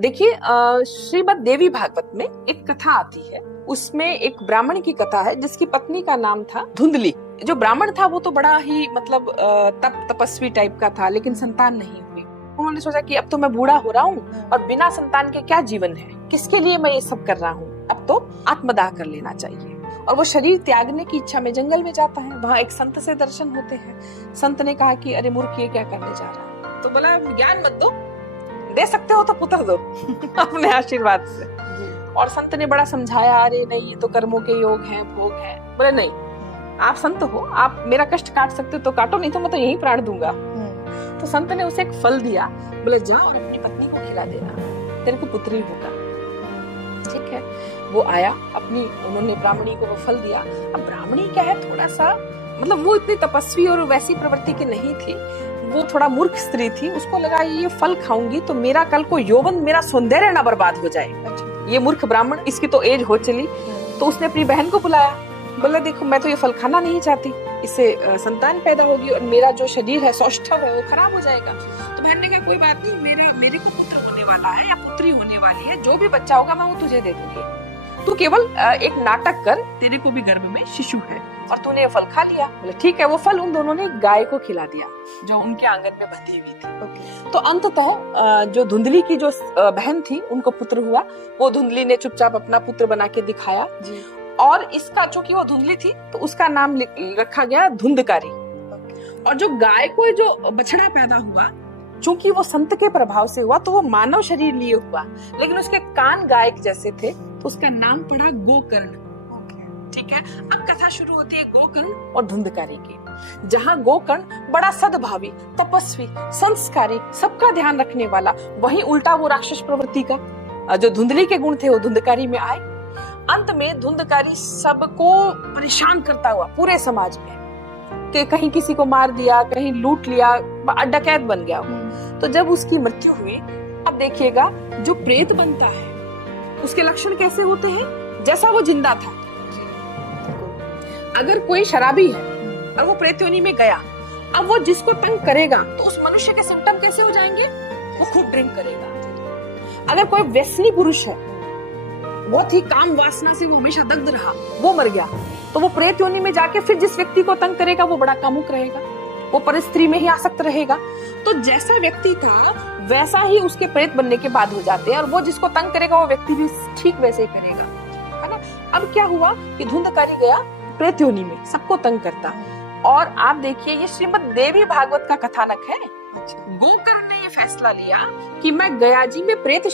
देखिए श्रीमद् देवी भागवत में एक कथा आती है, उसमें एक ब्राह्मण की कथा है जिसकी पत्नी का नाम था धुंधली। जो ब्राह्मण था वो तो बड़ा ही मतलब तपस्वी टाइप का था, लेकिन संतान नहीं हुई। उन्होंने सोचा कि अब तो मैं बूढ़ा हो रहा हूँ और बिना संतान के क्या जीवन है, किसके लिए मैं ये सब कर रहा हूँ, अब तो आत्मदाह कर लेना चाहिए। और वो शरीर त्यागने की इच्छा में जंगल में जाता है। वहाँ एक संत से दर्शन होते हैं। संत ने कहा कि अरे मूर्ख, ये क्या करने जा रहा है? तो बोला ज्ञान मत दो, दे सकते हो तो पुत्र दो अपने आशीर्वाद से। और संत ने बड़ा समझाया, अरे नहीं ये तो कर्मों के योग हैं, भोग है। बोले नहीं, आप संत हो, आप मेरा कष्ट काट सकते हो तो काटो, नहीं तो मैं तो यही प्राण दूंगा। तो संत ने उसे एक फल दिया, बोले जा और अपनी पत्नी को खिला देना, तेरे को पुत्र ही होगा। ठीक है, वो आया, उन्होंने ब्राह्मणी को वो फल दिया। अब ब्राह्मणी क्या है, थोड़ा सा मतलब वो इतनी तपस्वी और वैसी प्रवृत्ति की नहीं थी, वो थोड़ा मूर्ख स्त्री थी। उसको लगा ये फल खाऊंगी तो मेरा कल को यौवन, मेरा सौंदर्य ना बर्बाद हो जाए। ये मूर्ख ब्राह्मण, इसकी तो एज हो चली। तो उसने अपनी बहन को बुलाया, बोला देखो मैं तो ये फल खाना नहीं चाहती, इससे संतान पैदा होगी और मेरा जो शरीर है, सौष्ठव है, वो खराब हो जाएगा। तो बहन ने कहा कोई बात नहीं, मेरे को पुत्र होने वाला है या पुत्री होने वाली है, जो भी बच्चा होगा मैं वो तुझे दे दूंगी। तू केवल एक नाटक कर, तेरे को भी गर्भ में शिशु है और तूने ये फल खा लिया। बोले ठीक है। वो फल उन दोनों ने गाय को खिला दिया जो उनके आंगन में बंधी हुई थी। तो अंततः जो धुंधली की जो बहन थी उनको पुत्र हुआ। वो धुंधली ने चुपचाप अपना पुत्र बना के दिखाया जी। और इसका, चूंकि वो धुंधली थी तो उसका नाम रखा गया धुंधकारी। और जो गाय को जो बछड़ा पैदा हुआ, चूंकि वो संत के प्रभाव से हुआ तो वो मानव शरीर लिए हुआ, लेकिन उसके कान गाय जैसे थे तो उसका नाम पड़ा गोकर्ण। ठीक है, अब कथा शुरू होती है गोकर्ण और धुंधकारी की, जहाँ गोकर्ण बड़ा सद्भावी, तपस्वी, संस्कारी, सबका ध्यान रखने वाला, वहीं उल्टा वो राक्षस प्रवृत्ति का जो धुंधली के गुण थे वो धुंधकारी में आए। अंत में धुंधकारी सबको परेशान करता हुआ पूरे समाज में, कि कहीं किसी को मार दिया, कहीं लूट लिया, डकैत बन गया। तो जब उसकी मृत्यु हुई, अब देखिएगा जो प्रेत बनता है उसके लक्षण कैसे होते हैं, जैसा वो जिंदा था। अगर कोई शराबी है और वो प्रेत योनि में गया, अब वो जिसको तंग करेगा तो उस मनुष्य के सिम्टम कैसे हो जाएंगे, वो खूब ड्रिंक करेगा। अगर कोई व्यसनी पुरुष है, बहुत ही काम वासना से वो हमेशा दग्ध रहा, वो मर गया, तो वो प्रेत योनि में जाके फिर जिस व्यक्ति को तंग करेगा वो बड़ा कामुक रहेगा, वो पर स्त्री में ही आसक्त रहेगा। तो जैसा व्यक्ति था वैसा ही उसके प्रेत बनने के बाद हो जाते हैं, और वो जिसको तंग करेगा वो व्यक्ति भी ठीक वैसे ही करेगा, है ना। अब क्या हुआ कि धुंधकारी गया प्रेत योनि में, सबको तंग करता। और आप देखिए ये श्रीमद् देवी भागवत का कथानक है। गोकर्ण ने ये फैसला लिया कि मैं गया जी में प्रेत